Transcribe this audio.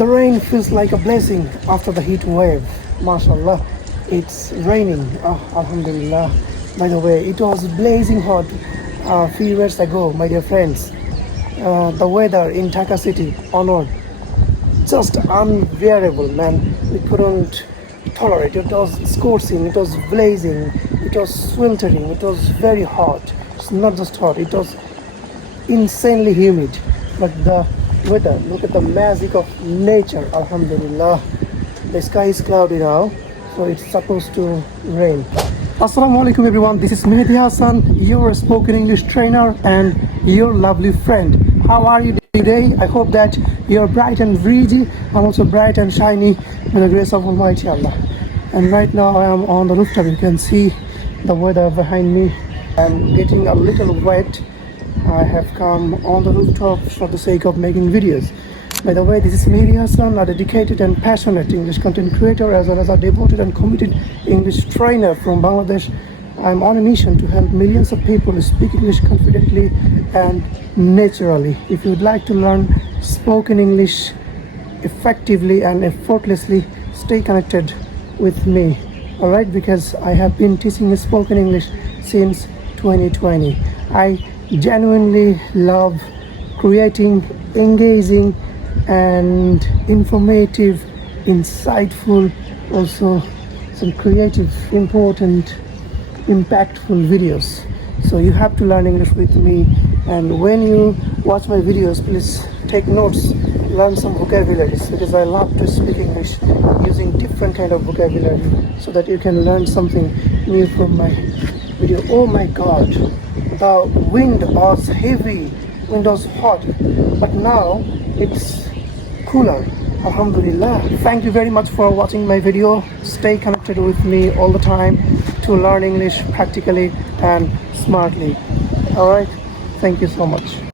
The rain feels like a blessing after the heat wave. MashaAllah, it's raining. Oh, Alhamdulillah. By the way, it was blazing hot a few years ago, my dear friends. The weather in Dhaka city onward, just unbearable, man. We couldn't tolerate it. It was scorching, it was blazing, it was sweltering, it was very hot. It's not just hot, it was insanely humid. But the weather, look at the magic of nature. Alhamdulillah, the sky is cloudy now, so it's supposed to rain. Assalamu alaikum everyone, this is Mehedi Hasan, your spoken English trainer and your lovely friend. How are you today? I hope that you're bright and breezy and also bright and shiny with the grace of Almighty Allah. And right now I am on the rooftop. You can see the weather behind me. I'm getting a little wet. I have come on the rooftop for the sake of making videos. By the way, this is Mehedi Hasan, a dedicated and passionate English content creator as well as a devoted and committed English trainer from Bangladesh. I'm on a mission to help millions of people speak English confidently and naturally. If you would like to learn spoken English effectively and effortlessly, stay connected with me. Alright, because I have been teaching spoken English since 2020. I genuinely love creating engaging and informative, insightful, also some creative, important, impactful videos. So you have to learn English with me, and when you watch my videos, please take notes, learn some vocabularies, because I love to speak English using different kind of vocabulary so that you can learn something new from my video. Oh my god, the wind was heavy, wind was hot, but now it's cooler. Alhamdulillah. Thank you very much for watching my video. Stay connected with me all the time to learn English practically and smartly. Alright, thank you so much.